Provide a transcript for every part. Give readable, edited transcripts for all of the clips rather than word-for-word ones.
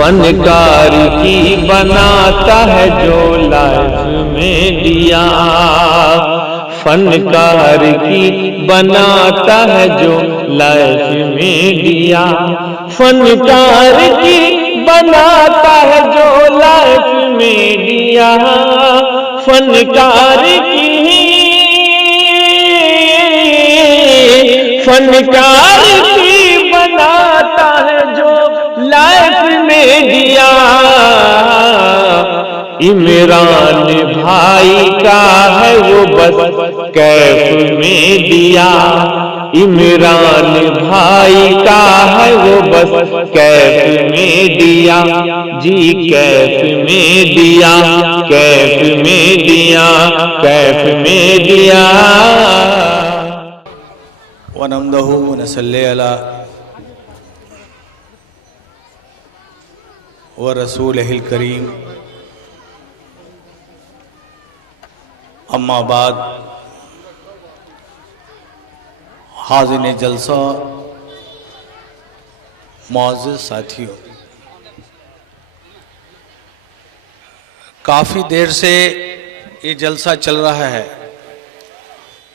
फनकार की बनाता है जो लाइफ में दिया, फनकार की बनाता है जो लाइफ में दिया, फनकार की बनाता है जो लाइफ में दिया, फनकार की बनाता है जो लाइफ में दिया। इमरान भाई का है वो बस कैफ में दिया, इमरान भाई का है वो बस कैफ में दिया, जी कैफ में दिया, कैफ में दिया, कैफ में दिया। वनमदहु वनसल्ली अला व रसूलिहिल करीम, अम्मा बाद। हाज़िर जलसा, मुअज़्ज़िज़ साथियों, काफ़ी देर से ये जलसा चल रहा है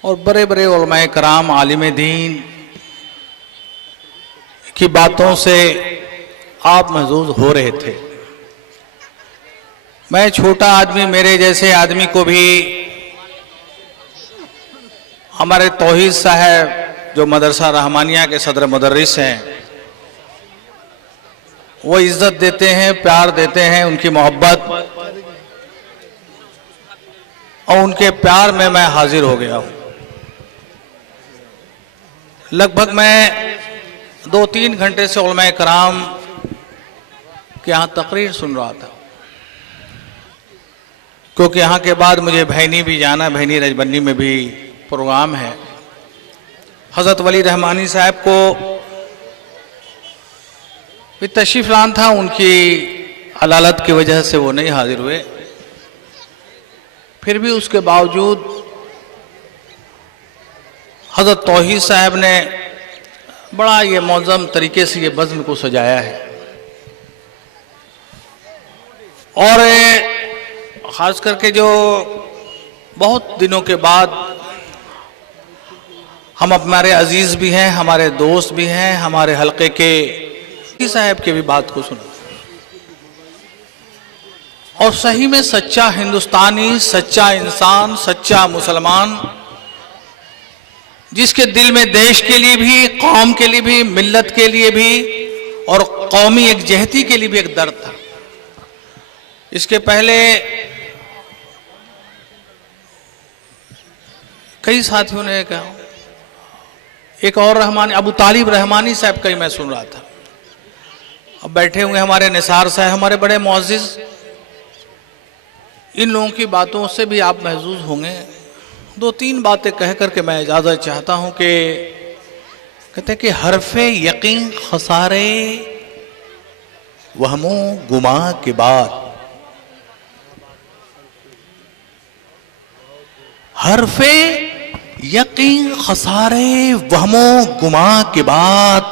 और बड़े बड़े उलमाए कराम, आलिम दीन की बातों से आप महजूज हो रहे थे। मैं छोटा आदमी, मेरे जैसे आदमी को भी हमारे तौहीद साहब जो मदरसा रहमानिया के सदर मुदर्रिस हैं, वो इज्जत देते हैं, प्यार देते हैं, उनकी मोहब्बत और उनके प्यार में मैं हाजिर हो गया हूँ। लगभग मैं 2-3 घंटे से उलमाए कराम के यहाँ तकरीर सुन रहा था, क्योंकि यहाँ के बाद मुझे भैनी भी जाना, भैनी रजबन्नी में भी प्रोग्राम है। हज़रत वली रहमानी साहब को भी तशरीफ लाना था, उनकी अलालत की वजह से वो नहीं हाजिर हुए। फिर भी उसके बावजूद हज़रत तौहीद साहब ने बड़ा ये मौज़म तरीके से ये बज़्म को सजाया है और ख़ास करके जो बहुत दिनों के बाद हम हमारे अजीज़ भी हैं, हमारे दोस्त भी हैं, हमारे हल्के के साहब के भी बात को सुना और सही में सच्चा हिंदुस्तानी, सच्चा इंसान, सच्चा मुसलमान, जिसके दिल में देश के लिए भी, कौम के लिए भी, मिल्लत के लिए भी और कौमी एकजहती के लिए भी एक दर्द था। इसके पहले कई साथियों ने कहा, एक और रहमानी, अबू तालिब रहमानी साहब का ही मैं सुन रहा था। अब बैठे हुए हमारे निसार साहब, हमारे बड़े मुअज़्ज़िज़, इन लोगों की बातों से भी आप महजूज होंगे। 2-3 बातें कह करके मैं इजाज़त चाहता हूं कि कहते हैं कि हरफ़े यकीन खसारे वहमो गुमा के बाद, हरफ़े यकीन खसारे वहमो गुमा के बाद,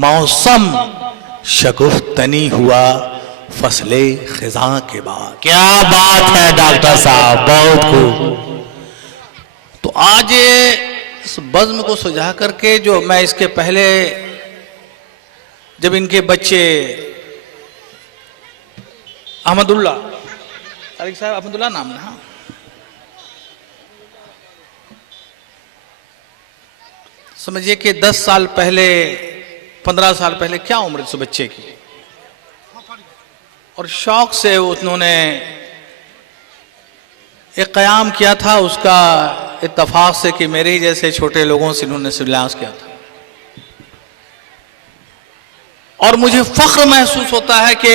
मौसम शगुफ्तनी हुआ फसले खिज़ां के बाद। क्या बात है डॉक्टर साहब, बहुत खूब। तो आज इस बज़्म को सजा करके, जो मैं इसके पहले जब इनके बच्चे अहमदुल्ला, तारिक साहब अहमदुल्ला नाम है, हाँ, समझिए कि 10 साल पहले, 15 साल पहले क्या उम्र इस बच्चे की, और शौक से उन्होंने एक क़याम किया था, उसका इत्तफाक से कि मेरे ही जैसे छोटे लोगों से इन्होंने सिलास किया था। और मुझे फ़ख्र महसूस होता है कि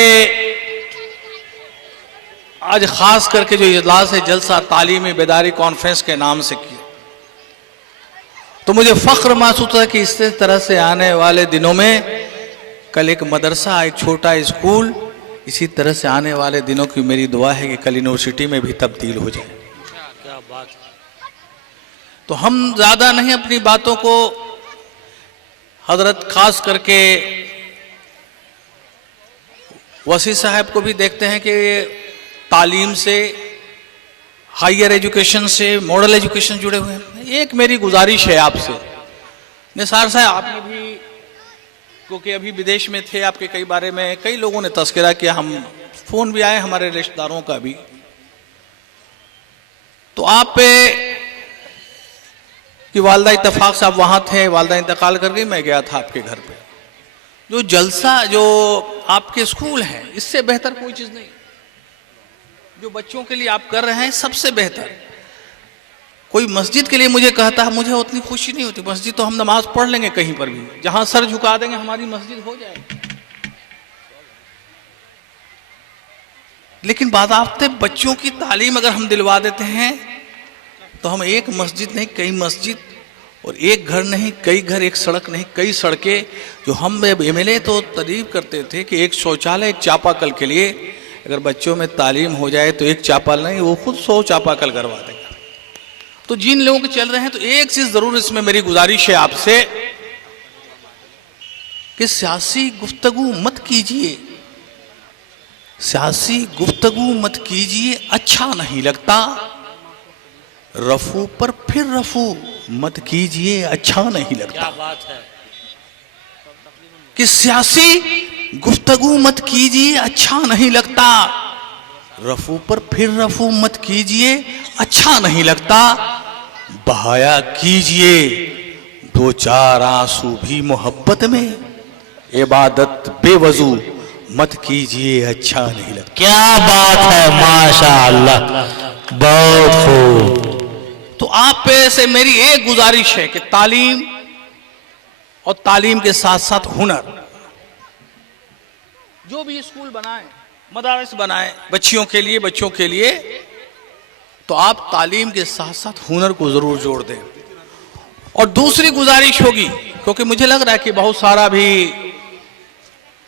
आज ख़ास करके जो इजलास है, जलसा तालीमी बेदारी कॉन्फ्रेंस के नाम से किया, तो मुझे फ़ख्र महसूस होता है कि इस तरह से आने वाले दिनों में, कल एक मदरसा, एक छोटा स्कूल, इसी तरह से आने वाले दिनों की मेरी दुआ है कि कल यूनिवर्सिटी में भी तब्दील हो जाए। क्या बात। तो हम ज़्यादा नहीं अपनी बातों को, हजरत खास करके वसी साहब को भी देखते हैं कि तालीम से, हायर एजुकेशन से, मॉडल एजुकेशन जुड़े हुए हैं। एक मेरी गुजारिश है आपसे, निसार साहब आपने भी, क्योंकि अभी विदेश में थे, आपके कई बारे में कई लोगों ने तस्करा किया, हम फोन भी आए हमारे रिश्तेदारों का भी, तो आप पे कि वालदा इत्तेफाक साहब वहां थे, वालदा इंतकाल कर गई, मैं गया था आपके घर पे। जो जलसा जो आपके स्कूल हैं, इससे बेहतर कोई चीज नहीं। जो बच्चों के लिए आप कर रहे हैं सबसे बेहतर। कोई मस्जिद के लिए मुझे कहता है, मुझे उतनी खुशी नहीं होती। मस्जिद तो हम नमाज पढ़ लेंगे कहीं पर भी, जहां सर झुका देंगे हमारी मस्जिद हो जाएगी। लेकिन बाज़ाब्ते बच्चों की तालीम अगर हम दिलवा देते हैं तो हम एक मस्जिद नहीं कई मस्जिद, और एक घर नहीं कई घर, एक सड़क नहीं कई सड़कें। जो हम एमएलए तो तारीफ करते थे कि एक शौचालय एक चापाकल के लिए अगर बच्चों में तालीम हो जाए तो एक चापाकल नहीं, वो खुद 100 चापाकल करवा देगा। तो जिन लोगों के चल रहे हैं, तो एक चीज जरूर इसमें मेरी गुजारिश है आपसे कि सियासी गुफ्तगू मत कीजिए, सियासी गुफ्तगू मत कीजिए, अच्छा नहीं लगता। रफू पर फिर रफू मत कीजिए, अच्छा नहीं लगता। क्या बात है कि सियासी गुफ्तगू मत कीजिए, अच्छा नहीं लगता। रफू पर फिर रफू मत कीजिए, अच्छा नहीं लगता। बहाया कीजिए 2-4 आंसू भी मोहब्बत में, इबादत बेवजू मत कीजिए, अच्छा नहीं लगता। क्या बात है, माशाअल्लाह, बहुत खूब। तो आप से मेरी एक गुजारिश है कि तालीम और तालीम के साथ साथ हुनर, जो भी स्कूल बनाएं, मदारस बनाएं बच्चियों के लिए, बच्चों के लिए, तो आप तालीम के साथ साथ हुनर को जरूर जोड़ दें। और दूसरी गुजारिश होगी, क्योंकि मुझे लग रहा है कि बहुत सारा भी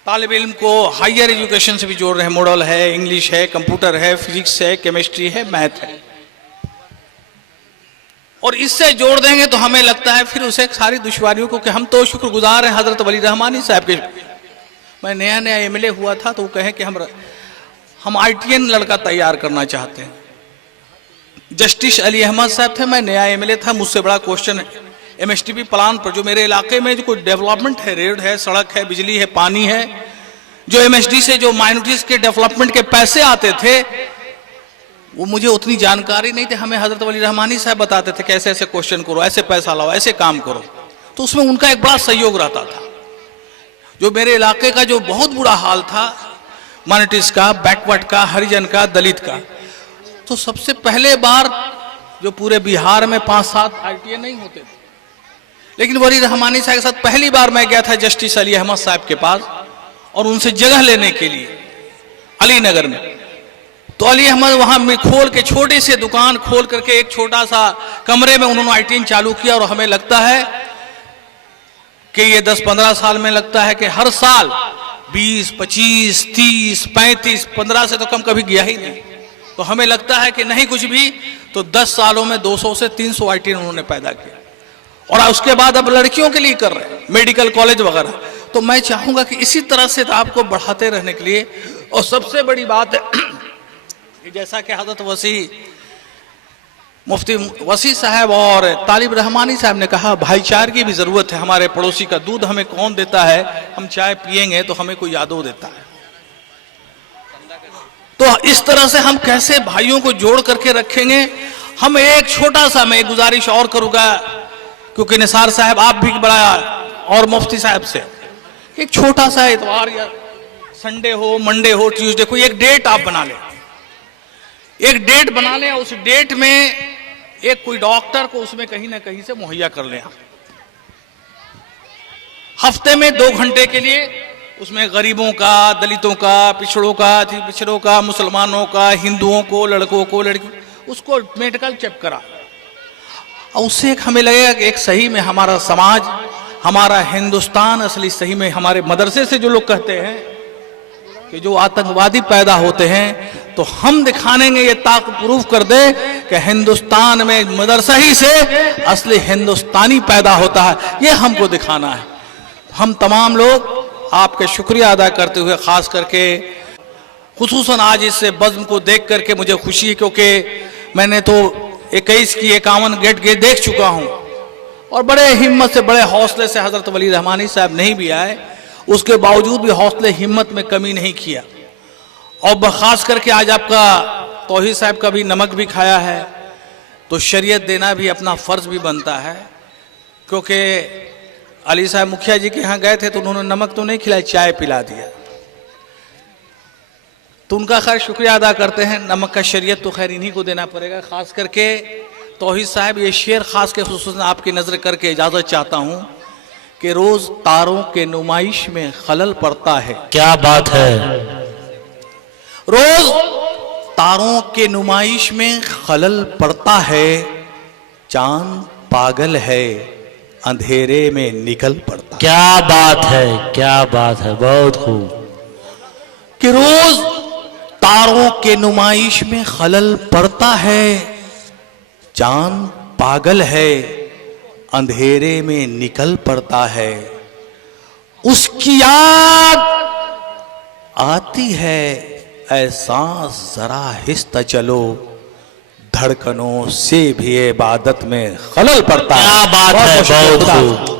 तालिब इल्म को हायर एजुकेशन से भी जोड़ रहे हैं, मॉडल है, इंग्लिश है, कंप्यूटर है, फिजिक्स है, केमिस्ट्री है, मैथ है, और इससे जोड़ देंगे तो हमें लगता है फिर उसे सारी दुश्वारियों को, कि हम तो शुक्रगुजार हैं हजरत वली रहमानी साहब के। मैं नया नया एमएलए हुआ था तो वो कहे कि हम आईटीएन लड़का तैयार करना चाहते हैं। जस्टिस अली अहमद साहब थे, मैं नया एमएलए था, मुझसे बड़ा क्वेश्चन है एमएसटीपी प्लान पर, जो मेरे इलाके में जो कोई डेवलपमेंट है, रोड है, सड़क है, बिजली है, पानी है, जो एमएसडी से जो माइनॉरिटीज के डेवलपमेंट के पैसे आते थे, वो मुझे उतनी जानकारी नहीं थी। हमें हजरत वली रहमानी साहब बताते थे कैसे ऐसे क्वेश्चन करो, ऐसे पैसा लाओ, ऐसे काम करो, तो उसमें उनका एक बड़ा सहयोग रहता था। जो मेरे इलाके का जो बहुत बुरा हाल था, माइनॉरिटीज का, बैकवर्ड का, हरिजन का, दलित का, तो सबसे पहले बार जो पूरे बिहार में 5-7 आईटीए नहीं होते थे, लेकिन वली रहमानी साहब के साथ पहली बार मैं गया था जस्टिस अली अहमद साहब के पास, और उनसे जगह लेने के लिए अली नगर में। तो अली अहमद वहां में खोल के, छोटे से दुकान खोल करके एक छोटा सा कमरे में उन्होंने आईटीएन चालू किया। और हमें लगता है कि ये 10-15 साल में लगता है कि हर साल 20, 25, 30, 35, 15 से तो कम कभी गया ही नहीं। तो हमें लगता है कि नहीं कुछ भी, तो 10 सालों में 200 से 300 आईटीएन उन्होंने पैदा किया, और उसके बाद अब लड़कियों के लिए कर रहे हैं, मेडिकल कॉलेज वगैरह। तो मैं चाहूंगा कि इसी तरह से आपको बढ़ाते रहने के लिए। और सबसे बड़ी बात है जैसा कि हजरत मुफ्ती वसी साहब और तालिब रहमानी साहब ने कहा, भाईचारगी भी जरूरत है। हमारे पड़ोसी का दूध हमें कौन देता है, हम चाय पिएंगे तो हमें कोई यादव देता है। तो इस तरह से हम कैसे भाइयों को जोड़ करके रखेंगे। हम एक छोटा सा, मैं एक गुजारिश और करूंगा, क्योंकि निसार साहब आप भी बड़ा, और मुफ्ती साहब से एक छोटा सा इतवार या संडे हो, मंडे हो, ट्यूसडे को एक डेट आप बना लें, एक डेट बना लें। उस डेट में एक कोई डॉक्टर को उसमें कहीं ना कहीं से मुहैया कर लें। हफ्ते में 2 घंटे के लिए उसमें गरीबों का, दलितों का, पिछड़ों का, मुसलमानों का, हिंदुओं को, लड़कों को, लड़कियों, उसको मेडिकल चेक करा। और उससे एक हमें लगेगा कि एक सही में हमारा समाज, हमारा हिंदुस्तान असली सही में, हमारे मदरसे से जो लोग कहते हैं कि जो आतंकवादी पैदा होते हैं, तो हम दिखानेंगे, ये ताकत प्रूफ कर दे कि हिंदुस्तान में मदरसा ही से असली हिंदुस्तानी पैदा होता है। ये हमको दिखाना है। हम तमाम लोग आपके शुक्रिया अदा करते हुए, खास करके खुसूसन आज इस बज़्म को देख करके मुझे खुशी है, क्योंकि मैंने तो 21 की 51 गेट देख चुका हूं और बड़े हिम्मत से, बड़े हौसले से हजरत वली रहमानी साहब नहीं भी आए, उसके बावजूद भी हौसले हिम्मत में कमी नहीं किया। और खास करके आज आपका तौहीद साहब का भी नमक भी खाया है, तो शरीयत देना भी अपना फर्ज भी बनता है। क्योंकि अली साहब मुखिया जी के यहाँ गए थे तो उन्होंने नमक तो नहीं खिलाया, चाय पिला दिया, तो उनका खैर शुक्रिया अदा करते हैं। नमक का शरीयत तो खैर इन्हीं को देना पड़ेगा। खास करके तौहीद साहब, ये शेर खास के खुसूसन आपकी नजर करके इजाजत चाहता हूं कि रोज तारों के नुमाइश में खलल पड़ता है। क्या बात है। रोज तारों के नुमाइश में खलल पड़ता है, चांद पागल है अंधेरे में निकल पड़ता है। क्या बात है, क्या बात है, बहुत खूब। कि रोज तारों के नुमाइश में खलल पड़ता है, चांद पागल है अंधेरे में निकल पड़ता है। उसकी याद आती है, एहसास जरा हिस्सा चलो, धड़कनों से भी इबादत में खलल पड़ता है। क्या बात है, बहुत खूब।